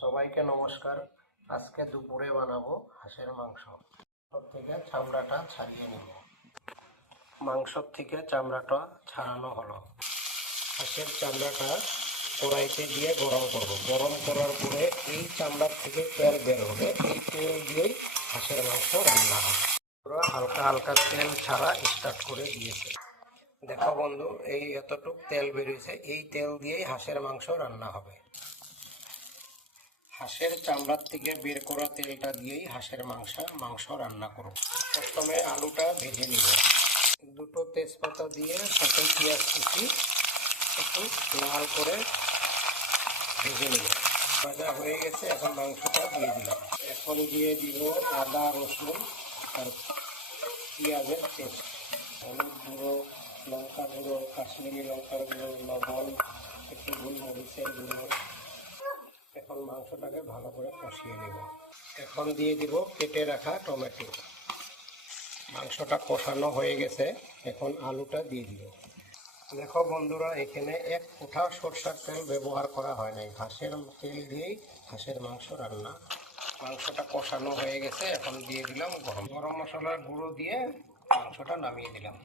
সবাইকে নমস্কার। আজকে দুপুরে বানাবো হাঁসের মাংস। থেকে চামড়াটা ছাড়িয়ে নেব। মাংসর থেকে চামড়াটা ছাড়ানো হলো। হাঁসের চামড়াটা কড়াইতে দিয়ে গরম করব। গরম করার পরে এই চামড়ার থেকে তেল বের হবে। এই তেল দিয়েই হাঁসের মাংস রান্না হবে। পুরো হালকা হালকা তেল ছাড়া স্টার্ট করে দিয়েছে। দেখো বন্ধু, এই এতটুক তেল বেরিয়েছে। এই তেল দিয়েই হাঁসের মাংস রান্না হবে। হাঁসের চামড়ার থেকে বের করা তেলটা দিয়েই হাঁসের মাংস রান্না করব। প্রথমে আলুটা ভেজে নিব। দুটো তেজপাতা দিয়ে সাথে পেঁয়াজ কুচি একটু লাল করে ভেজে নিব। ভাজা হয়ে গেছে, এখন মাংসটা দিয়ে দিলাম। এখন দিয়ে দিব আদা রসুন আর পেঁয়াজের পেস্ট, হলুদ গুঁড়ো, লঙ্কা গুঁড়ো, কাশ্মীরি লঙ্কার গুঁড়ো, লবণ, একটু গোলমরিচের গুঁড়ো। এখন মাংসটাকে ভালো করে কষিয়ে নেব। এখন দিয়ে দিব কেটে রাখা টমেটো। মাংসটা কষানো হয়ে গেছে, এখন আলুটা দিয়ে দিব। দেখো বন্ধুরা, এখানে এক ফোঁটা সরষের তেল ব্যবহার করা হয় নাই। হাঁসের তেল দিয়েই হাঁসের মাংস রান্না। মাংসটা কষানো হয়ে গেছে, এখন দিয়ে দিলাম গরম মশলার গুঁড়ো দিয়ে মাংসটা নামিয়ে দিলাম।